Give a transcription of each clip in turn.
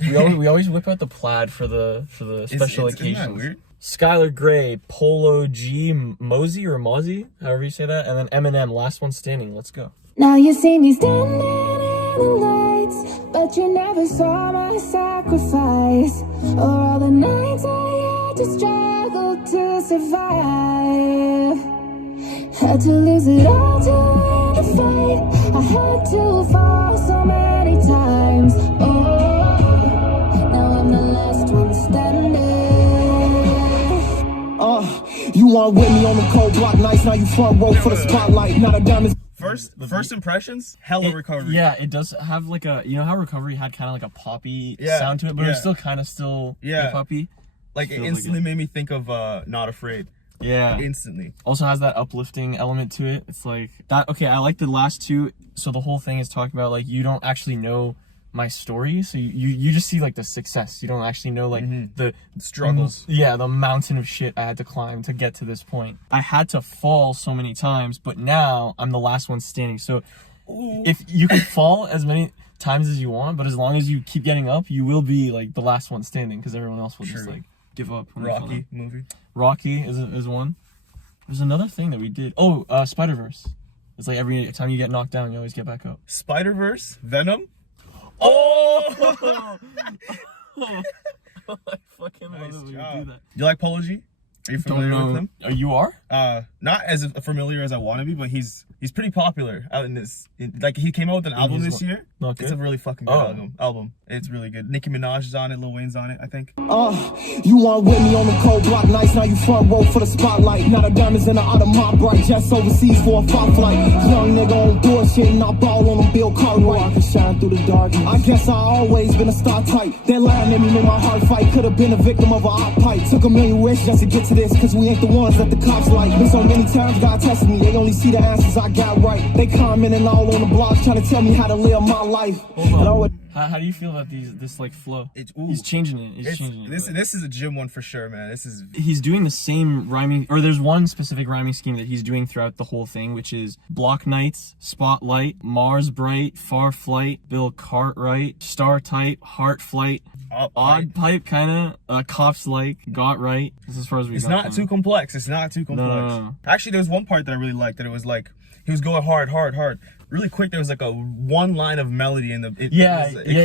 We always whip out the plaid for the special occasions. Isn't that weird? SKYLAR GREY, Polo G, Mozzie or Mozzie, however you say that, and then Eminem, last one standing. Let's go. Now you see me standing in the lights, but you never saw my sacrifice, or all the nights I had to struggle to survive. Had to lose it all to win the fight. I had to fall so many times. Oh, now I'm the last one standing. You weren't with me on the cold block nights. Now you front row for the spotlight. Now the diamonds. First impressions, hella recovery. Yeah, it does have like a, you know how recovery had kind of like a poppy sound to it, but it's still kind of poppy. Like it instantly made me think of Not Afraid. Yeah. Instantly. Also has that uplifting element to it. It's like that. Okay, I like the last two. So the whole thing is talking about like you don't actually know my story, so you just see like the success. You don't actually know like the struggles. Yeah, the mountain of shit I had to climb to get to this point. I had to fall so many times, but now I'm the last one standing. So if you can fall as many times as you want, but as long as you keep getting up, you will be like the last one standing, because everyone else will just like give up. Rocky movie. Rocky is one. There's another thing that we did. Oh, Spider-Verse. It's like every time you get knocked down, you always get back up. Spider-Verse, Venom. Oh! I fucking Nice love it when job. you do that. You like Polo G? Are you familiar with him? You are? Not as familiar as I want to be, but he's pretty popular out in this. Like he came out with an album this year. It's a really fucking good album. It's really good. Nicki Minaj is on it. Lil Wayne's on it, I think. You weren't with me on the cold block nights. Now you front row for the spotlight. Now the diamonds in the out of my bright. Jets overseas for a fight flight. Young nigga on bullshit and I ball on them Bill Cartwright. I can shine through the dark. I guess I always been a star type. That line made me make my heart fight. Could have been a victim of a hot pipe. Took a million risks just to get to this, cause we ain't the ones that the cops like. Been so many times God tested me. They only see the answers I got right. They commenting all on the blogs trying to tell me how to live my life. How do you feel about this like flow? He's changing it. He's changing it. This is a gym one for sure, man. He's doing the same rhyming, or there's one specific rhyming scheme that he's doing throughout the whole thing, which is block nights, spotlight, Mars bright, far flight, Bill Cartwright, star type, heart flight, odd pipe kind of, cops like, got right. This is as far as we got. It's not too complex. It's not too complex. No. Actually, there's one part that I really liked, that it was like he was going hard. Really quick, there was like a one line of melody in the it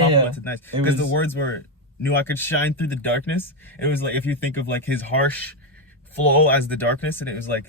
complemented nice, because the words were knew I could shine through the darkness. It was like, if you think of like his harsh flow as the darkness, and it was like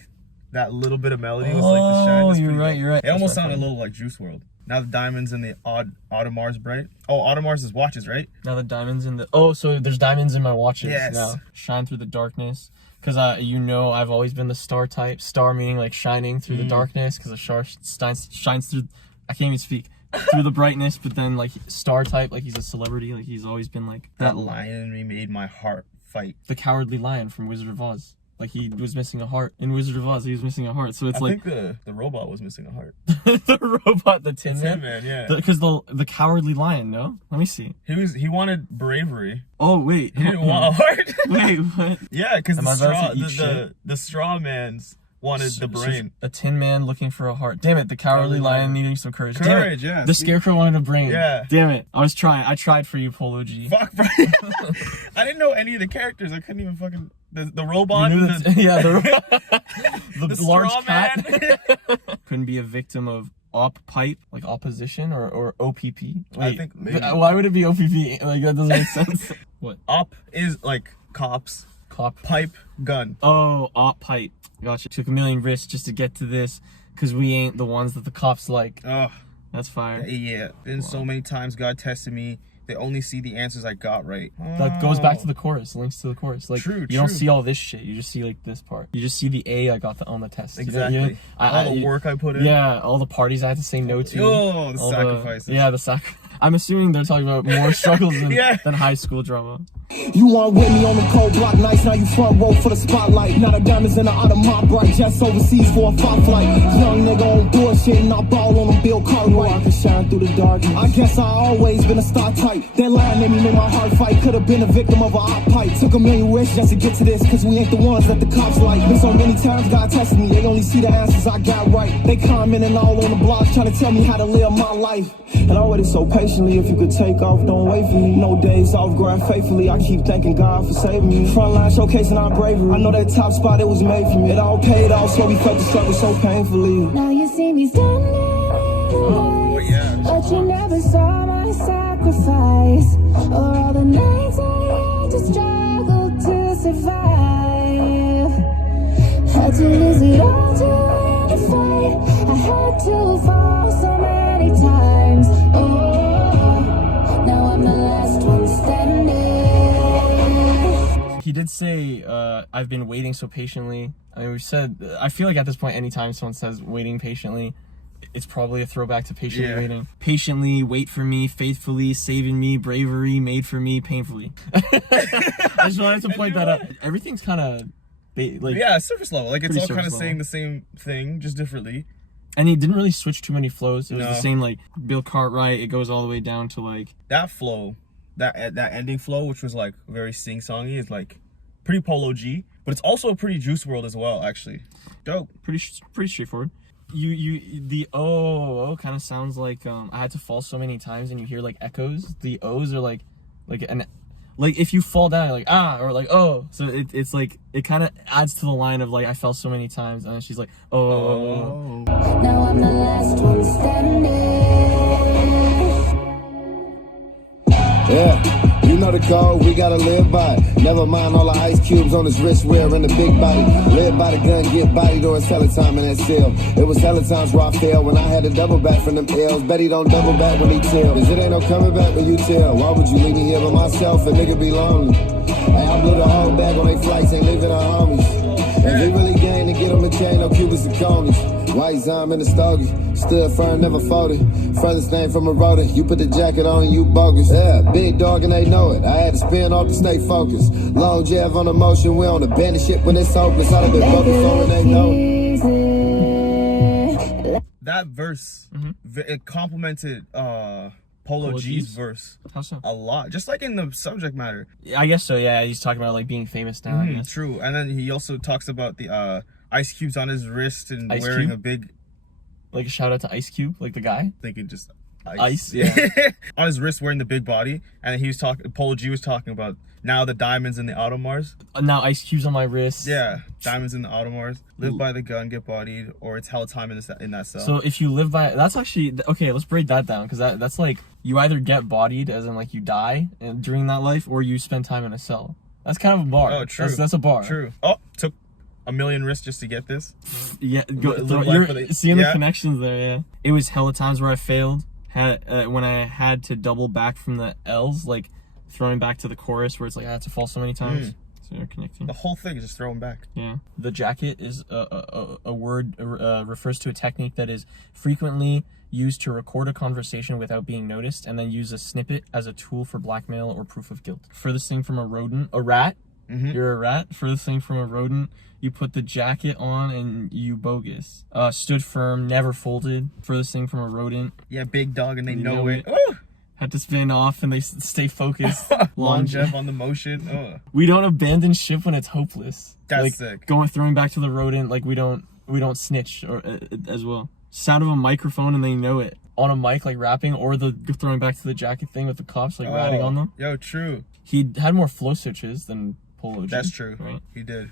that little bit of melody was like the shine. Oh, you're right. It almost sounded a little like Juice WRLD. Now the diamonds in the Audemars bright. Oh, Audemars is watches, right? Now the diamonds in the so there's diamonds in my watches now. Shine through the darkness. Because I've always been the star type. Star meaning like shining through the darkness, because a star shines through, I can't even speak, through the brightness. But then like star type, like he's a celebrity, like he's always been like that lion made my heart fight. The cowardly lion from Wizard of Oz. Like he was missing a heart in Wizard of Oz. He was missing a heart. So it's I think the robot was missing a heart. The robot, the Tin Man. Tin Man, yeah. Because the cowardly lion. No, let me see. He wanted bravery. Oh wait, he didn't want a heart. Wait, what? Yeah, because the straw man's wanted the brain. A Tin Man looking for a heart. Damn it, the cowardly lion needing some courage. Courage, yeah. The scarecrow wanted a brain. Yeah. Damn it. I tried for you, Polo G. Fuck, bro. I didn't know any of the characters. I couldn't even fucking the robot. The large cat. Couldn't be a victim of pipe, like opposition, or OPP. Wait, I think maybe. Why would it be OPP? Like that doesn't make sense. What? Op is like cops. Cop. Pipe, gun. Oh, pipe. Gotcha. Took a million risks just to get to this, because we ain't the ones that the cops like. Oh, that's fire. Yeah. Been so many times God tested me. They only see the answers I got right. That goes back to the chorus, links to the chorus. Like, true. You don't see all this shit. You just see like this part. You just see the A I got on the test. Exactly. All the work I put in. Yeah, all the parties I had to say no to. Oh, the sacrifices. The sacrifice. I'm assuming they're talking about more struggles than high school drama. You weren't with me on the cold block nights. Now you front row for the spotlight. Now the diamonds in the out of my bright. Jets overseas for a fight flight. Young nigga on bullshit and I ball on them Bill Cartwright. I can shine through the dark. I guess I always been a star type. That line made me make my heart fight. Could have been a victim of a hot pipe. Took a million risks just to get to this, cause we ain't the ones that the cops like. Been so many times God tested me. They only see the answers I got right. They commenting all on the blogs trying to tell me how to live my life. And I already so patient. patiently. If you could take off, don't wait for me. No days off, grind faithfully. I keep thanking God for saving me. Frontline showcasing our bravery. I know that top spot, it was made for me. It all paid off, so we felt the struggle so painfully. Now you see me standing in the lights, but you never saw my sacrifice, or all the nights I had to struggle to survive. Had to lose it all to win the fight. I had to fall so many times. Oh, now I'm the last one standing. He did say, I've been waiting so patiently. I mean, we said, I feel like at this point, anytime someone says waiting patiently, it's probably a throwback to patiently waiting. Patiently, wait for me, faithfully, saving me, bravery, made for me, painfully. I just wanted to point that out. Everything's kind of like, yeah, surface level. Like, it's all kind of level. saying the same thing, just differently. And he didn't really switch too many flows. It was the same, like, Bill Cartwright. It goes all the way down to, like... That flow, that ending flow, which was, like, very sing-songy, is, like, pretty Polo G. But it's also a pretty Juice WRLD as well, actually. Dope. Pretty straightforward. The oh kind of sounds like I had to fall so many times, and you hear like echoes. The O's are like if you fall down, like or like oh. So it's like it kind of adds to the line of like I fell so many times, and then she's like oh. Now I'm the last one standing. Yeah, you know the code, we gotta live by it. Never mind all the ice cubes on his wrist wearing the big body. Live by the gun, get bodied, or it's hella time in that cell. It was hella times where I failed when I had to double back from them L's. Bet he don't double back when he tell. Cause it ain't no coming back when you tell. Why would you leave me here by myself? A nigga be lonely. Hey, I blew the whole bag on they flights, ain't leaving our homies. And we really gained to get on the chain, no Cubans and conies. White Zime in the stogie, stood firm, never folded. Furthest thing from a rotor, you put the jacket on and you bogus. Yeah, big dog and they know it. I had to spin off to stay focused. Long jab on the motion, we on the bandit ship when it's hopeless. I'd have been broke before and they know it. That verse, it complimented Polo G's verse. How so? A lot, just like in the subject matter. I guess so. Yeah, he's talking about like being famous now. I guess. True, and then he also talks about the ice cubes on his wrist and Ice wearing Cube? a big. Like a shout out to Ice Cube, like the guy. Thinking just Ice, yeah. On his wrist wearing the big body, and he was talking. Polo G was talking about now the diamonds in the Automars. Now Ice Cube's on my wrist. Yeah, diamonds in the Automars. Live by the gun, get bodied, or it's hell time in that cell. So if you live by, that's actually okay. Let's break that down because that's like you either get bodied, as in like you die during that life, or you spend time in a cell. That's kind of a bar. Oh, true. That's a bar. True. Oh, took a million risks just to get this. Yeah, You're seeing the connections there. Yeah, it was hella times where I failed. When I had to double back from the L's, like throwing back to the chorus where it's like I had to fall so many times. So you're connecting. The whole thing is just throwing back. Yeah. The jacket is a word refers to a technique that is frequently used to record a conversation without being noticed, and then use a snippet as a tool for blackmail or proof of guilt. Furthest thing from a rodent, a rat. You're a rat. Furthest thing from a rodent. You put the jacket on and you bogus. Stood firm, never folded. Furthest thing from a rodent. Yeah, big dog and they know it. Had to spin off and they stay focused. Long jump on the motion. We don't abandon ship when it's hopeless. That's like, sick. Throwing back to the rodent, like we don't snitch or as well. Sound of a microphone and they know it. On a mic, like rapping, or the throwing back to the jacket thing with the cops, like ratting on them. Yo, true. He had more flow switches than Polo G. That's true. Right? He did.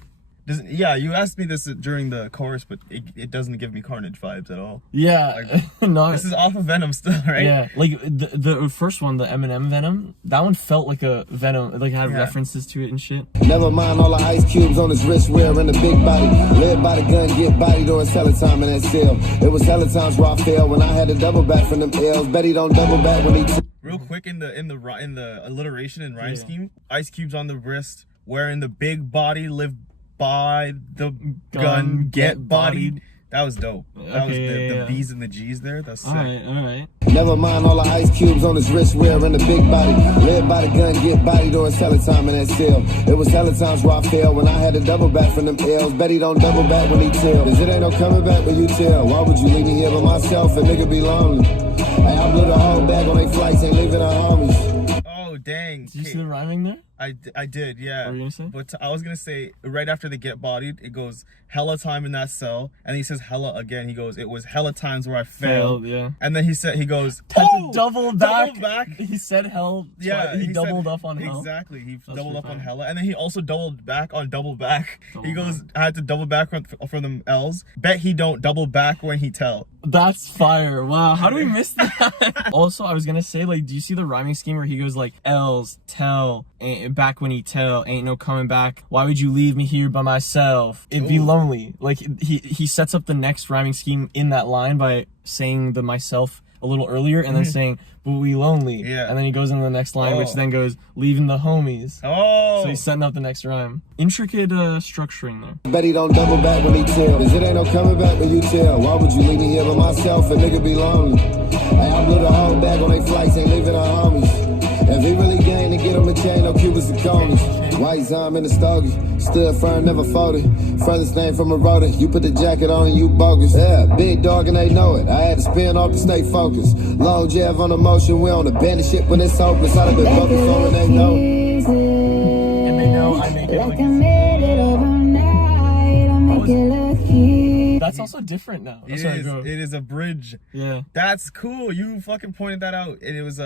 Yeah, you asked me this during the chorus, but it doesn't give me Carnage vibes at all. Yeah, like, no. This is off of Venom still, right? Yeah, like the first one, the Eminem Venom, that one felt like a Venom, like it had references to it and shit. Never mind all the ice cubes on his wrist wearing the big body. Live by the gun, get bodied, or it's hella time in that cell. It was hella times where I failed when I had to double back from them L's. Bet he don't double back when he. Real quick in the alliteration and rhyme scheme, ice cubes on the wrist, wearing the big body, live by the gun, get bodied. That was dope. That was the B's and the G's there. That's sick. Alright. Never mind all the ice cubes on his wrist wearing the big body. Live by the gun, get bodied, or it's hella time in that cell. It was hella times where I failed when I had to double back from them L's. Bet he don't double back when he tell. Cause it ain't no coming back when you tell. Why would you leave me here by myself? A nigga be lonely. Hey, I blew the whole bag on they flights, ain't leaving our homies. Oh, dang. Did you see the rhyming there? I did, yeah. What were you gonna say? But I was gonna say, right after they get bodied, it goes, hella time in that cell. And he says hella again. He goes, it was hella times where I failed. Yeah. And then he goes, oh! Double back. Double back. He said hell. Yeah. He doubled up on hell. Exactly. He That's doubled up funny. on hella. And then he also doubled back on double back. Double he goes, back. I had to double back from them L's. Bet he don't double back when he tell. That's fire. Wow, how do we miss that? Also, I was gonna say, like, do you see the rhyming scheme where he goes like, L's, tell, ain't back when he tell, ain't no coming back. Why would you leave me here by myself? It'd be lonely. Like, he sets up the next rhyming scheme in that line by saying the myself a little earlier and then saying, but we lonely. Yeah. And then he goes into the next line, which then goes, leaving the homies. Oh. So he's setting up the next rhyme. Intricate structuring there. Bet he don't double back when he tell. Cause it ain't no coming back when you tell. Why would you leave me here by myself? A nigga be lonely. Hey, I blew the whole bag on they flights, ain't leaving our homies. If he really gained to get him a chain, no Cubans and conies. White Zom in the stogie, stood firm, never folded. Furthest thing from a rotor, you put the jacket on and you bogus. Yeah, big dog and they know it. I had to spin off to stay focused. Long jab on the motion, we on the bandit shit when it's hopeless. I'd have been bumping for and they know. And they know I make it Like look I made it overnight, I make it look easy. That's also different now. It is a bridge. Yeah. That's cool. You fucking pointed that out, and it was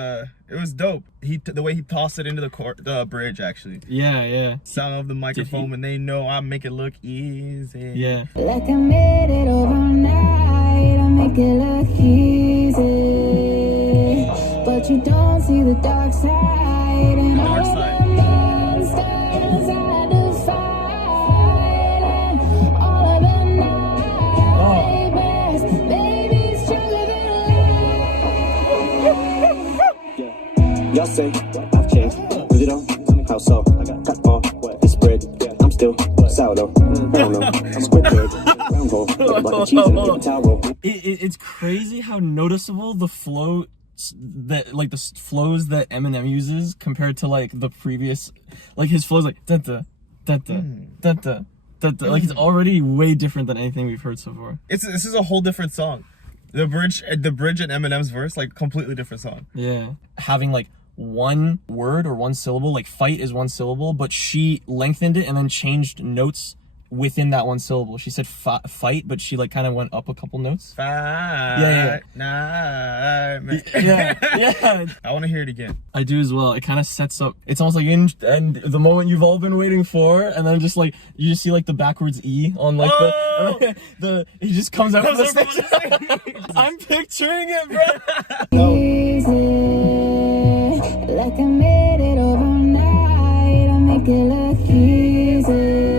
dope. The way he tossed it into the bridge, actually. Yeah. Sound of the microphone, and they know I make it look easy. Yeah. Like I made it overnight, I make it look easy. But you don't see the dark side and The dark all side. the monsters I defied and all of the nightmares. Baby, stronger than Y'all say I've changed, really don't? How so? I got all this bread. I'm still sourdough. I don't know. I'm squidward, round hole, like a cheese in a paper towel roll. It's crazy how noticeable the flow that like the flows that Eminem uses compared to like the previous, like his flows like da da da da da da da. Like it's already way different than anything we've heard so far. This is a whole different song. The bridge and Eminem's verse, like completely different song. Yeah, having like one word or one syllable, like fight is one syllable, but she lengthened it and then changed notes within that one syllable. She said fight, but she like kind of went up a couple notes. Yeah. Yeah. I want to hear it again. I do as well. It kind of sets up. It's almost like and the moment you've all been waiting for, and then just like you just see like the backwards E on like the he just comes out from the stage. I'm picturing it, bro. easy. Like I made it overnight, I make it look easy.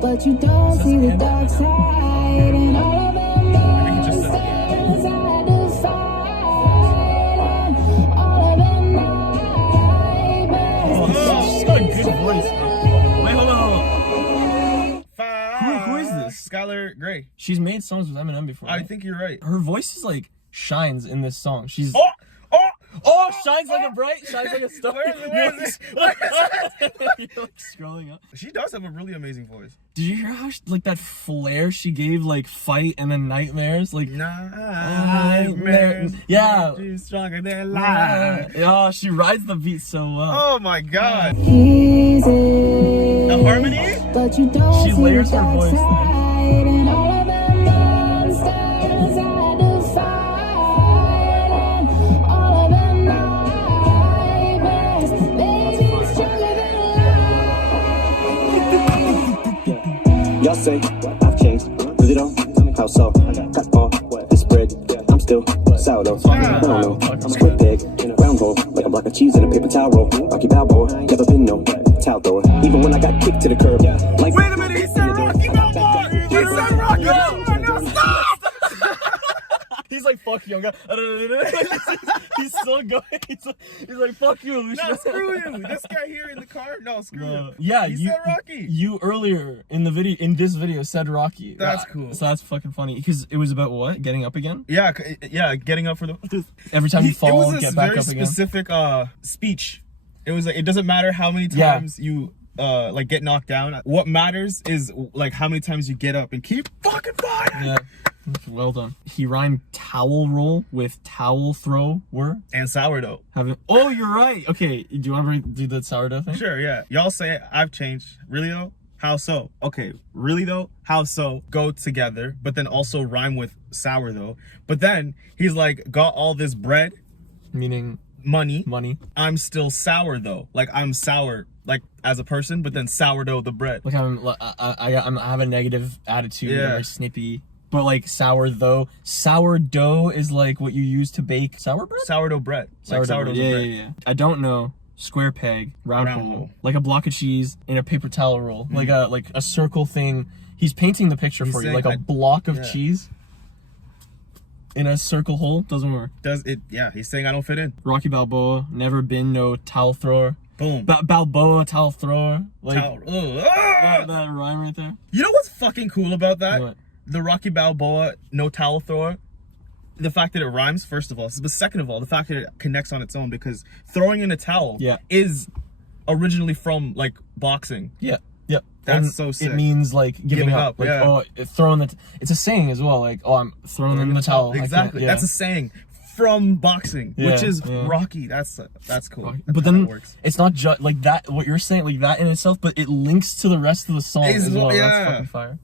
But you don't see the dark side and all of the monsters I defied and all of the nightmares. She's got a good voice, bro. Wait, hold on. Who is this? SKYLAR GREY. She's made songs with Eminem before. I right? think you're right. Her voice is like shines in this song. She's shines like a bright, shines like a star. Where is this? You're like scrolling up. She does have a really amazing voice. Did you hear how like that flair she gave like fight and then nightmares like Nightmares. Yeah. She's stronger than life. Yeah, she rides the beat so well. Oh my god. Easy. The harmony? But you don't She see layers the her dark voice there. side and all of the monsters I defied and all of the nightmares. Baby, stronger than life. Y'all say I've changed, really don't? How so? I got all this bread. I'm still sourdough. I don't know. I'm squid pig in a round hole, like a block of cheese in a paper towel roll. Rocky Balboa, never been no towel thrower. Even when I got kicked to the curb, like Wait a minute, he said Rocky Balboa! He said Rocky Balboa! No, stop! He's like, fuck you, I'm he's still going. He's like, fuck you, Lucia. No, screw you. This guy here in the car? No, screw you. Yeah, He said Rocky. You earlier in this video said Rocky. That's cool. So that's fucking funny because it was about what? Getting up again? Yeah, getting up for the... Every time you fall, it was get this back very up again. specific speech. It was like, it doesn't matter how many times you like get knocked down. What matters is like how many times you get up and keep fucking fighting. Yeah. Well done. He rhymed towel roll with towel thrower and sourdough. Oh, you're right. Okay, do you want to do the sourdough thing? Sure, yeah. Y'all say I've changed. Really though? How so? Okay, really though? How so? Go together, but then also rhyme with sourdough. But then he's like, got all this bread, meaning money. I'm still sour though. Like I'm sour, like as a person, but then sourdough the bread. Like I have a negative attitude. I'm very snippy. But like sourdough is like what you use to bake sour bread? Sourdough bread. Sourdough bread. Yeah. I don't know. Square peg, round hole. Like a block of cheese in a paper towel roll. Like a circle thing. He's painting the picture for you. Like a block of cheese in a circle hole. Doesn't work. Does it? Yeah, he's saying I don't fit in. Rocky Balboa, never been no towel thrower. Boom. Balboa towel thrower. Like that rhyme right there. You know what's fucking cool about that? What? The Rocky Balboa, no towel thrower. The fact that it rhymes, first of all. But second of all, the fact that it connects on its own, because throwing in a towel is originally from like boxing. Yep. That's so sick. It means like giving up. Like, oh, throwing it's a saying as well. Like, oh, I'm throwing in the towel. Exactly. That's a saying from boxing, which is Rocky. That's cool. But then it's not just like that. What you're saying, like that in itself, but it links to the rest of the song as well. That's fucking fire.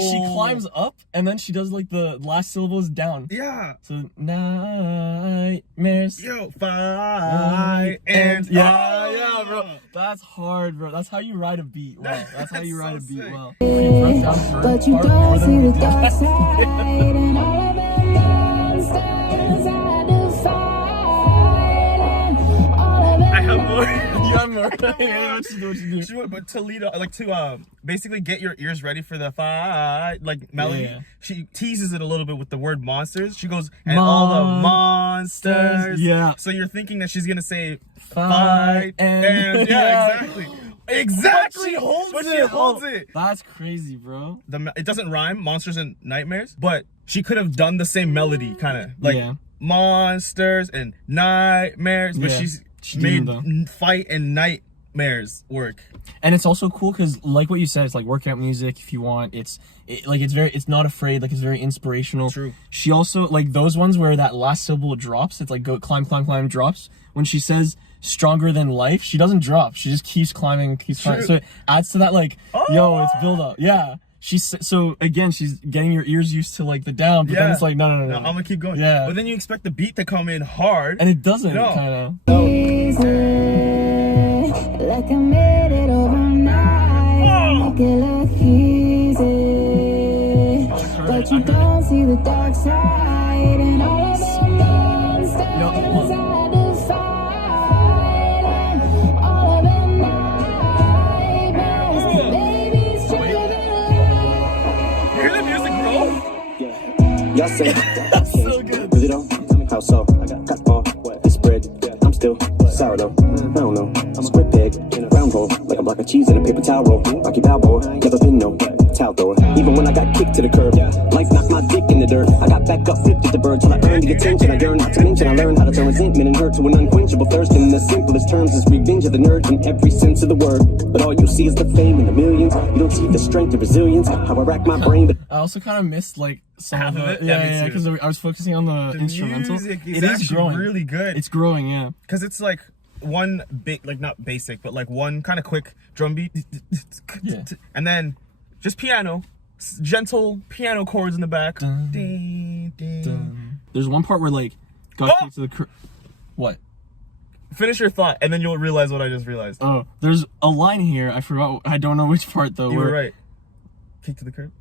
She climbs up and then she does like the last syllables down. Yeah. So nightmares. Yo, fight and yeah, bro. That's hard, bro. That's how you ride a beat. Wow. That's how you ride a beat. Wow. But you don't see the dark side and all of the monsters I defy. I have more. You have more. What you do. But Toledo, like to basically get your ears ready for the fight, like melody. Yeah. She teases it a little bit with the word monsters. She goes, and all the monsters. Yeah. So you're thinking that she's gonna say fight and yeah, exactly. She holds it. That's crazy, bro. It doesn't rhyme, monsters and nightmares, but she could have done the same melody, kind of like monsters and nightmares, but she made fight and nightmares work. And it's also cool because, like what you said, it's like workout music if you want. It's it's not afraid. Like it's very inspirational. True. She also like those ones where that last syllable drops. It's like go climb drops. When she says stronger than life, she doesn't drop. She just keeps climbing, climbing. So it adds to that like yo, it's build up. Yeah. So again, she's getting your ears used to like the down, but then it's like no, I'm gonna keep going. Yeah. But then you expect the beat to come in hard, and it doesn't. Kind of. Like I made it overnight. Make it look easy, but you don't see the dark side and all of the monsters I defy. All of the nightmares, baby's hear the music, bro? Y'all say that's so good. Really though? How so? I got all this bread. I'm still sourdough. I don't know. I'm a square peg in a round hole, like a block of cheese in a paper towel roll. Rocky Balboa, never been no towel thrower. Even when I got kicked to the curb, life knocked my dick in the dirt. I got back up, flipped at the bird till I earned the attention I yearned. Not to mention I learned how to turn resentment and hurt to an unquenchable thirst. In the simplest terms, is revenge of the nerd in every sense of the word. But all you see is the fame and the millions. You don't see the strength and resilience. How I rack my brain, but I also kind of missed like some half of it. Yeah, because I was focusing on the instrumental. It is growing really good. It's growing, yeah. Because it's like one big, like not basic, but like one kind of quick drum beat, and then just piano, gentle piano chords in the back. Ding, ding. There's one part where like got kicked to the what? Finish your thought, and then you'll realize what I just realized. Oh, there's a line here. I forgot. I don't know which part though. You were right. Kick to the curb.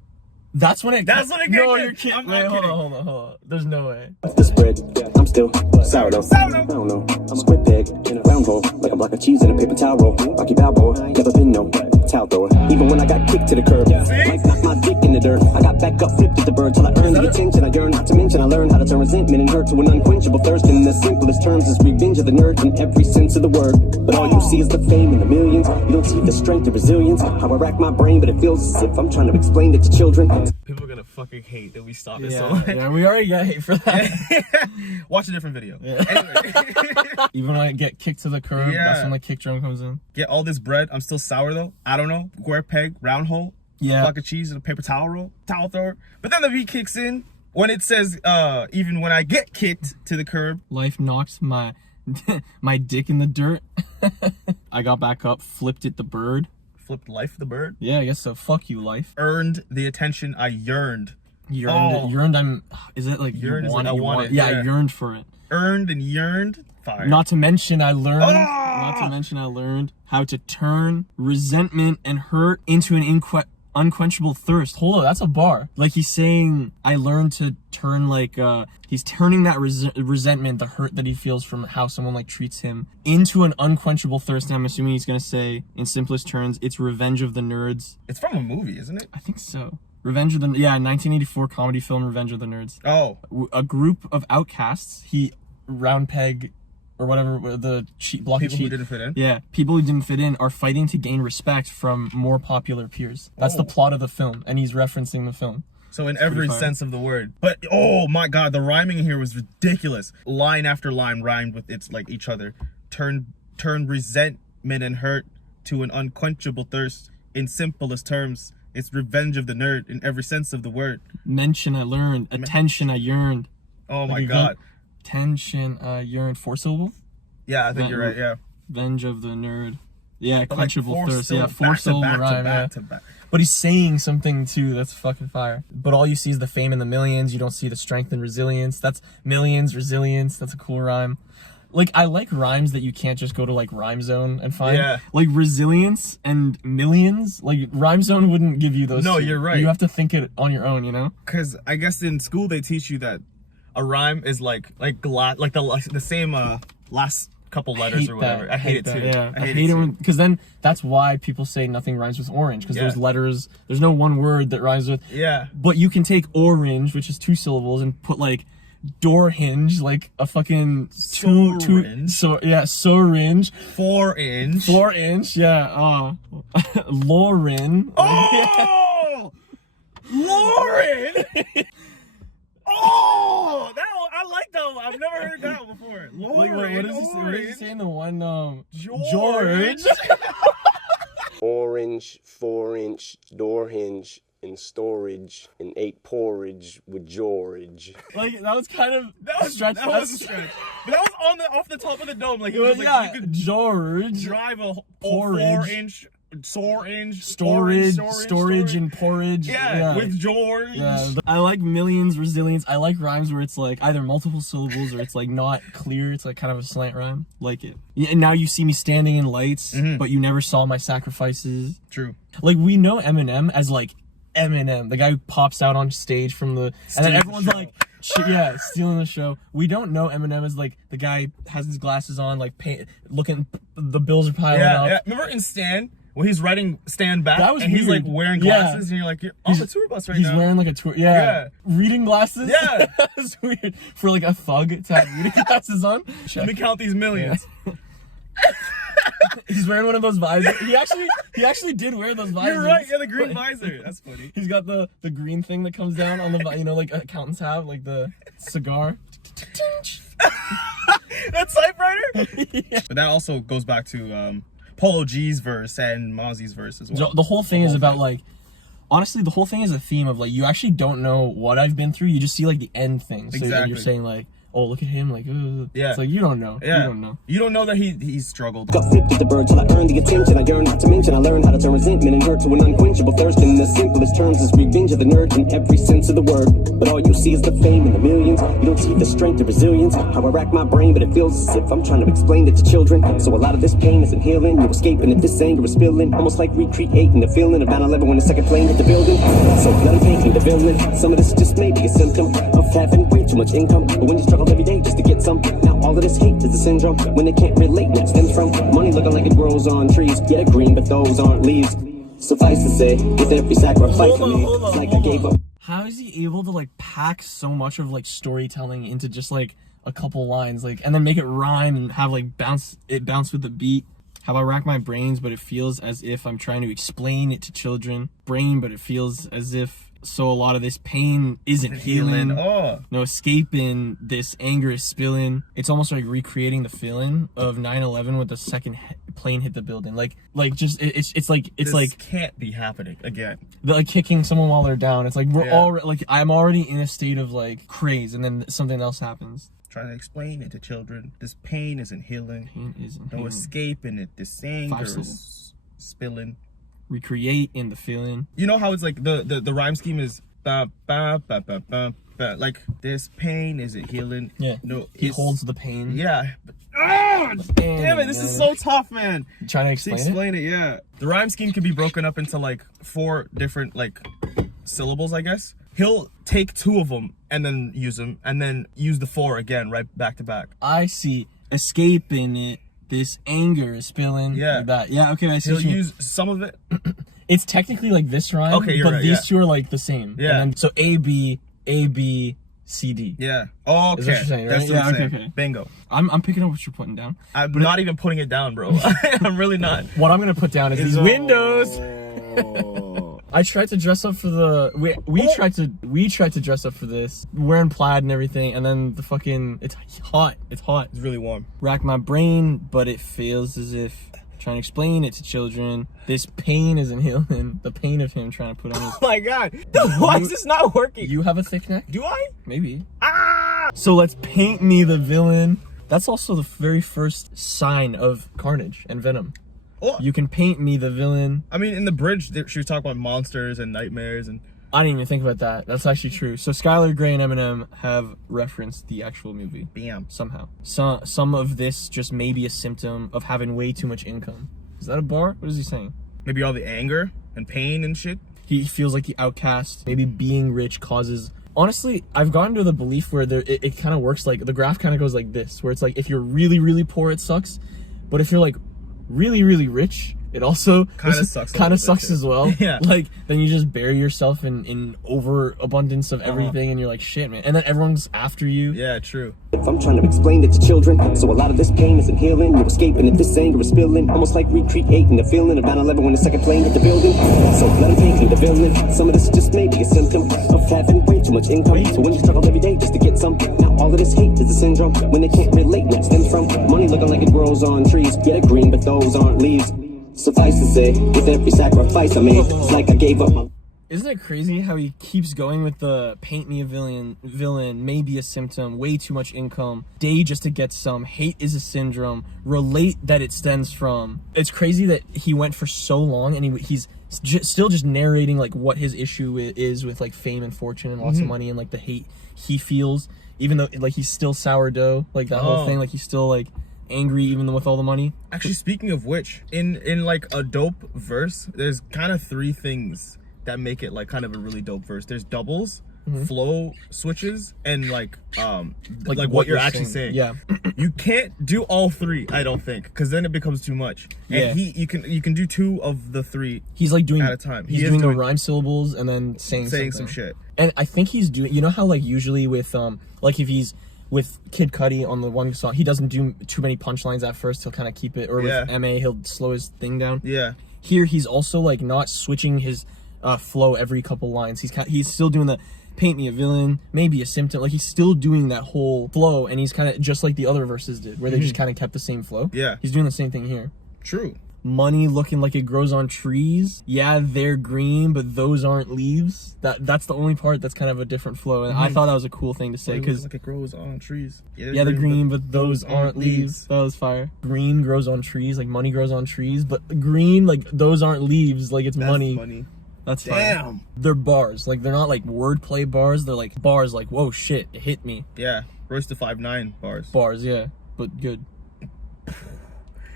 That's when it. That's when it. No, you're kidding. Wait, hold on. There's no way. the spread. I'm still sourdough. I don't know. I'm a square peg in a round hole, like a block of cheese in a paper towel roll. Rocky Balboa, never been no towel thrower. Even when I got kicked to the curb, life knocked my dick in the dirt. I got back up, flipped at the bird till I earned the attention I yearn. Not to mention I learned how to turn resentment and hurt to an unquenchable thirst. In the simplest terms, is revenge of the nerd in every sense of the word. But all you see is the fame and the millions. You don't see the strength and resilience. How I rack my brain, but it feels as if I'm trying to explain it to children. People are gonna fucking hate that we stopped it Yeah, so much. yeah, we already got hate for that. Watch a different video. Yeah. Anyway. Even when I get kicked to the curb, that's when the kick drum comes in. Get all this bread. I'm still sour though. I don't know. Square peg, round hole. Yeah. Block of cheese and a paper towel roll. Towel thrower. But then the beat kicks in when it says, even when I get kicked to the curb. Life knocks my my dick in the dirt. I got back up, flipped it the bird. Flipped life the bird. Yeah, I guess so. Fuck you, life. Earned the attention I yearned. Yearned. Is it like yearned? You want like it? I want it. Yeah, I yearned for it. Earned and yearned. Fire. Not to mention I learned. Ah! Not to mention I learned how to turn resentment and hurt into an unquenchable thirst. Hold on, that's a bar. Like he's saying, I learned to turn like he's turning that resentment, the hurt that he feels from how someone like treats him, into an unquenchable thirst. And I'm assuming he's gonna say, in simplest terms, it's Revenge of the Nerds. It's from a movie, isn't it? I think so. Revenge of the 1984 comedy film Revenge of the Nerds. Oh, a group of outcasts. He round peg. Or whatever, the block people of cheat. who didn't fit in? Yeah, people who didn't fit in are fighting to gain respect from more popular peers. That's the plot of the film, and he's referencing the film. So in every sense of the word. But, oh my god, the rhyming here was ridiculous. Line after line rhymed with it's like each other. Turn resentment and hurt to an unquenchable thirst. In simplest terms, it's revenge of the nerd in every sense of the word. Mention I learned, attention I yearned. Oh my god. Tension, yearn, 4 syllable? Yeah, I think you're right, yeah. Venge of the nerd. Yeah, But like quenchable thirst. Yeah, 4 syllable rhyme, yeah. But he's saying something too that's fucking fire. But all you see is the fame and the millions. You don't see the strength and resilience. That's millions, resilience. That's a cool rhyme. Like, I like rhymes that you can't just go to like Rhyme Zone and find. Yeah. Like resilience and millions. Like Rhyme Zone wouldn't give you those. No, two. you're right. You have to think it on your own, you know? Because I guess in school they teach you that a rhyme is like the same last couple letters or whatever. I hate it too. Yeah, I hate it because then that's why people say nothing rhymes with orange, because there's letters. There's no one word that rhymes with. Yeah. But you can take orange, which is 2 syllables, and put like door hinge, like a fucking Sorange. Sorange. 4 inch. 4 inch. Yeah. Lauren. Oh, Lauren. Oh, that one, I like that one. I've never heard that one before. Lauren, what does he say in the one? George. Orange, 4-inch, door hinge, in storage, and ate porridge with George. Like, that was kind of That was a stretch. But that was off the top of the dome. Like, it was like you could George drive a porridge. 4-inch storage and porridge. Yeah, with George. Yeah, I like millions, resilience. I like rhymes where it's like either multiple syllables or it's like not clear. It's like kind of a slant rhyme. Like it. Yeah, and now you see me standing in lights, but you never saw my sacrifices. True. Like, we know Eminem as like Eminem, the guy who pops out on stage from and then everyone's like, stealing the show. We don't know Eminem as like the guy has his glasses on, like looking, the bills are piling up. Yeah. Remember in Stan? When he's writing Stand Back, that was and he's weird. like wearing glasses, and you're like, you're on the tour bus right now. He's wearing like a tour, reading glasses. Yeah, that's weird for like a thug to have reading glasses on. Let me count these millions. Yeah. He's wearing one of those visors. He actually did wear those visors. You're right. Yeah, the green visor. That's funny. He's got the green thing that comes down on the, like accountants have, like the cigar. That's typewriter. Yeah. But that also goes back to Polo G's verse and Mozzie's verse as well. So the whole thing is about like, honestly, the whole thing is a theme of like, you actually don't know what I've been through. You just see like the end thing. So you're saying like, oh, look at him, like, yeah. It's like, you don't know. Yeah. You don't know. You don't know that he's struggled. Got flipped at the bird till I earned the attention I yearn. Not to mention I learned how to turn resentment and hurt to an unquenchable thirst. In the simplest terms, is revenge of the nerd in every sense of the word. But all you see is the fame and the millions. You don't see the strength and resilience. How I rack my brain, but it feels as if I'm trying to explain it to children. So a lot of this pain isn't healing. You're escaping if this anger is spilling. Almost like recreating the feeling of 9/11 when the second plane hit the building. So let them paint the villain. Some of this just may be a symptom of having way too much income. But when you struggle every day just to get some, now all of this hate is a syndrome. When they can't relate what it stems from. Money looking like it grows on trees. Yeah, green, but those aren't leaves. Suffice to say, with every sacrifice I made, it's like I gave up. How is he able to like pack so much of like storytelling into just like a couple lines, like, and then make it rhyme and have like bounce with the beat? How about rack my brains, but it feels as if I'm trying to explain it to children. Brain, but it feels as if, so a lot of this pain isn't healing. Oh. No escaping, this anger is spilling. It's almost like recreating the feeling of 9/11 with the second plane hit the building. Like just it's like This can't be happening again. Like kicking someone while they're down. It's like we're all like, I'm already in a state of like craze, and then something else happens. Trying to explain it to children. This pain isn't healing. Pain isn't no healing. escaping it. This anger is spilling. Recreate in the feeling. You know how it's like the rhyme scheme is ba ba ba ba ba ba, like this pain isn't healing. Yeah. No, he holds the pain. Yeah. Oh, damn it! This is so tough, man. You trying to explain it? Yeah. The rhyme scheme can be broken up into like 4 different like syllables, I guess. He'll take 2 of them and then use them, and then use the 4 again, right back to back. I see. Escaping it. This anger is spilling. Yeah. Like that. Yeah, okay, I see. He'll use some of it. It's technically like this rhyme, okay, you're but right, these two are like the same. Yeah. And then, so A, B, C, D. Yeah. Oh, okay. Is what you're saying, right? That's what I'm saying. Okay. Bingo. I'm picking up what you're putting down. I'm not even putting it down, bro. I'm really not. What I'm gonna put down is these windows. I tried to dress up for the we tried to dress up for this, wearing plaid and everything, and then the fucking it's hot. It's really warm. Rack my brain, but it feels as if trying to explain it to children. This pain isn't healing. The pain of him trying to put on his... Oh my god. Why is this not working? You have a thick neck? Do I? Maybe. Ah! So let's paint me the villain. That's also the very first sign of Carnage and Venom. Oh. You can paint me the villain. I mean, in the bridge, she was talking about monsters and nightmares and... I didn't even think about that. That's actually true. So SKYLAR GREY and Eminem have referenced the actual movie. Bam. Somehow. Some of this just may be a symptom of having way too much income. Is that a bar? What is he saying? Maybe all the anger and pain and shit. He feels like the outcast. Maybe being rich causes... Honestly, I've gotten to the belief where it kind of works like... The graph kind of goes like this, where it's like, if you're really, really poor, it sucks. But if you're like really, really rich... It also kind of sucks. Kind of sucks as well. Yeah. Like then you just bury yourself in overabundance of everything, and you're like, shit, man. And then everyone's after you. Yeah, true. If I'm trying to explain it to children, so a lot of this pain isn't healing. You're escaping if this anger is spilling, almost like recreating the feeling of 9/11 when the second plane hit the building. So let them paint me the villain. Some of this just may be a symptom of having way too much income. So when you struggle every day just to get some, now all of this hate is a syndrome. When they can't relate, what stems from money looking like it grows on trees. Yeah, they're green, but those aren't leaves. Suffice to say, with every sacrifice I made, it's like I gave up my... Isn't it crazy how he keeps going with the paint me a villain, maybe a symptom, way too much income, day just to get some, hate is a syndrome, relate that it stems from. It's crazy that he went for so long and he's still just narrating like what his issue is with like fame and fortune and lots of money and like the hate he feels, even though like he's still sourdough, like that whole thing, like he's still like angry even with all the money. Actually, speaking of which, in like a dope verse, there's kind of 3 things that make it like kind of a really dope verse. There's doubles, flow switches, and like what you're actually saying. Yeah. You can't do all 3, I don't think, because then it becomes too much. And you can do 2 of the 3. He's like doing at a time. He's doing the rhyme syllables and then saying some shit. And I think he's doing, you know how like usually with like if he's with Kid Cudi on the one song, he doesn't do too many punchlines at first. He'll kind of keep it, or with MA, he'll slow his thing down. Yeah. Here, he's also like not switching his flow every couple lines. He's still doing the paint me a villain, maybe a symptom. Like he's still doing that whole flow, and he's kind of just like the other verses did, where they just kind of kept the same flow. Yeah. He's doing the same thing here. True. Money looking like it grows on trees. Yeah, they're green, but those aren't leaves. That's the only part that's kind of a different flow, and I thought that was a cool thing to say, because like it grows on trees. Yeah, they're green, but those aren't leaves. That was fire. Green grows on trees, like money grows on trees, but green, like those aren't leaves, like it's money. That's fire. Damn. They're bars, like they're not like wordplay bars. They're like bars, like whoa shit, it hit me. Yeah, Royce to 5'9" bars. Bars, yeah, but good.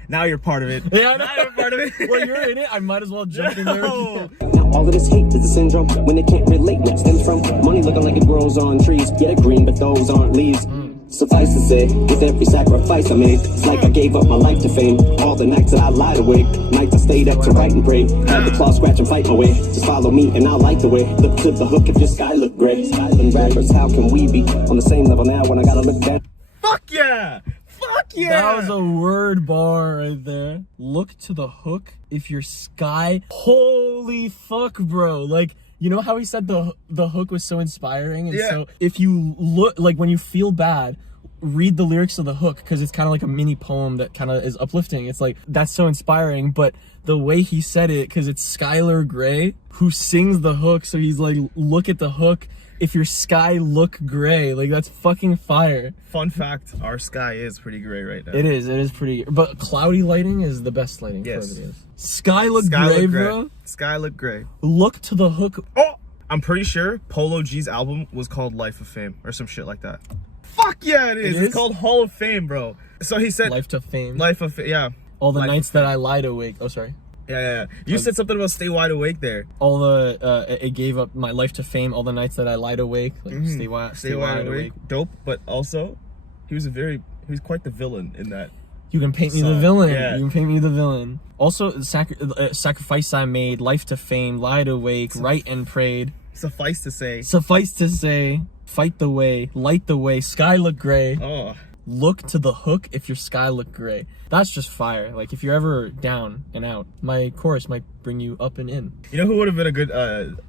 Now you're part of it. Yeah, now you're part of it. Well, you're in it. I might as well jump in there. Now all of this hate is a syndrome. When they can't relate, what stems from money looking like it grows on trees. Yeah, they're green, but those aren't leaves. Suffice to say, with every sacrifice I made, it's like I gave up my life to fame. All the nights that I lied awake, nights I stayed up to write and pray. Had to claw, scratch, and fight my way. Just follow me and I'll light the way. Look to the hook if your sky look gray. Skyland rappers, how can we be on the same level now when I gotta look down? Fuck yeah! Fuck yeah! That was a word bar right there. Look to the hook if your sky. Holy fuck, bro. Like, you know how he said the hook was so inspiring? And so if you look, like when you feel bad, read the lyrics of the hook, because it's kind of like a mini poem that kind of is uplifting. It's like, that's so inspiring, but the way he said it, because it's SKYLAR GREY who sings the hook, so he's like, look at the hook if your sky look gray. Like, that's fucking fire. Fun fact, our sky is pretty gray right now. It is pretty, but cloudy lighting is the best lighting for videos. Sky look Sky gray, look gray, bro. Sky look gray. Look to the hook. Oh, I'm pretty sure Polo G's album was called Life of Fame or some shit like that. Fuck yeah, it is. It's called Hall of Fame, bro. So he said Life to Fame. Life of Fame, yeah. All the nights that I lied awake. Oh, sorry. Yeah. You said something about stay wide awake there. All the it gave up my life to fame. All the nights that I lied awake. Like stay wide awake. Dope, but also he was quite the villain in that. You can paint me the villain. Yeah. You can paint me the villain. Also, sacrifice I made, life to fame, lied awake, right and prayed. Suffice to say, fight the way, light the way, sky look gray. Oh. Look to the hook if your sky look gray. That's just fire. Like, if you're ever down and out, my chorus might bring you up and in. You know who would have been a good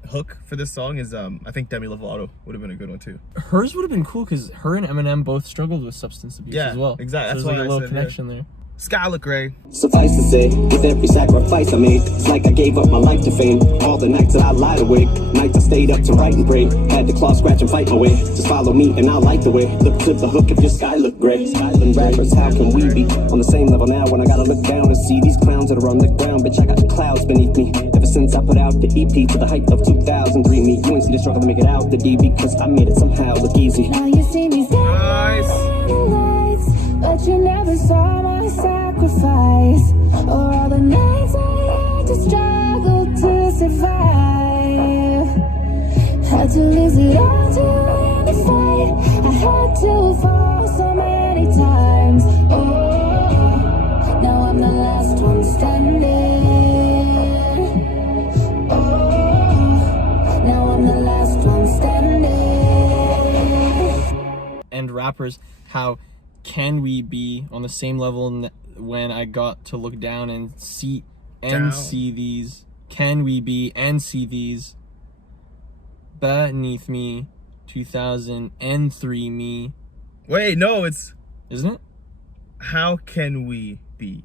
hook for this song is I think Demi Lovato would have been a good one too. Hers would have been cool because her and Eminem both struggled with substance abuse as well. Exactly. So there's like a little connection there. SKYLAR GREY. Suffice to say, with every sacrifice I made, it's like I gave up my life to fame. All the nights that I lied awake, nights I stayed up to write and pray. Had to claw, scratch, and fight my way. Just follow me and I'll light the way. Look to the hook if your sky look gray. Skyland rappers, how can we be on the same level now when I gotta look down and see these clowns that are on the ground? Bitch, I got the clouds beneath me. Ever since I put out the EP to the height of 2003, me, you ain't see the struggle to make it out the D because I made it somehow look easy. Now you see me standing in the lights, but you never saw my sacrifice. Or all the nights I had to struggle to survive. Had to lose it all to win the fight. I had to fall so many times. Oh, now I'm the last one standing. Oh, now I'm the last one standing. And rappers, how can we be on the same level when I got to look down and see these? Can we be and see these beneath me? 2003 me. Wait, no, isn't it? How can we be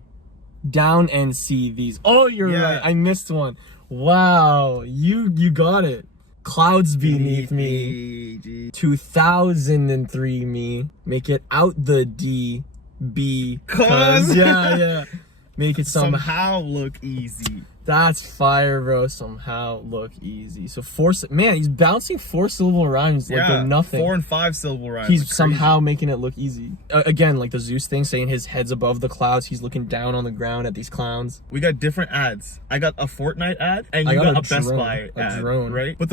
down and see these? Oh, you're right. I missed one. Wow, you got it. Clouds beneath me. 2003 me. Make it out the D. Because yeah. Make it somehow look easy. That's fire, bro. Somehow look easy. So man, he's bouncing 4-syllable rhymes like they're nothing. 4 and 5 syllable rhymes. He's somehow making it look easy. Again, like the Zeus thing, saying his head's above the clouds. He's looking down on the ground at these clowns. We got different ads. I got a Fortnite ad, and you got a Best Buy ad, right? But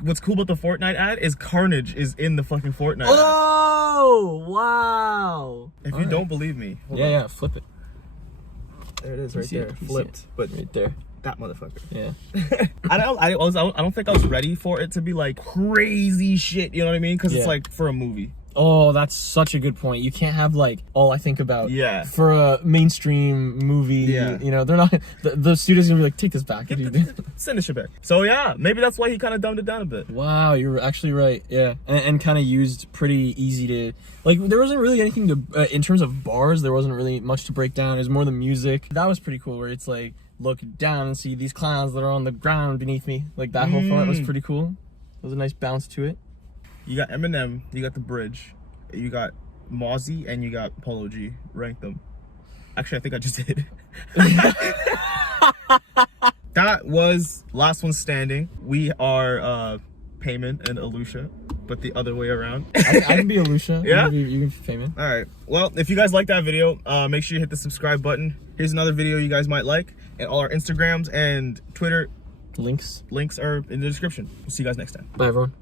what's cool about the Fortnite ad is Carnage is in the fucking Fortnite ad. Oh, wow. If you don't believe me, hold on. Yeah, flip it. There it is, right there, flipped, but right there. That motherfucker. Yeah. I don't think I was ready for it to be like crazy shit. You know what I mean? Because it's like for a movie. Oh, that's such a good point. You can't have like all I think about for a mainstream movie. Yeah. You know, they're not the studio's gonna be like, take this back. Send this shit back. So yeah, maybe that's why he kind of dumbed it down a bit. Wow, you're actually right. Yeah, and kind of used pretty easy to, like, there wasn't really anything to in terms of bars. There wasn't really much to break down. It was more the music. That was pretty cool. Where it's like, look down and see these clowns that are on the ground beneath me. Like that whole part was pretty cool. There was a nice bounce to it. You got Eminem, you got The Bridge, you got Mozzie, and you got Polo G. Rank them. Actually, I think I just did. That was Last One Standing. We are Payment and Alusha, but the other way around. I can be Alusha. Yeah? You can be Payment. All right. Well, if you guys like that video, make sure you hit the subscribe button. Here's another video you guys might like. And all our Instagrams and Twitter links are in the description. We'll see you guys next time. Bye, everyone.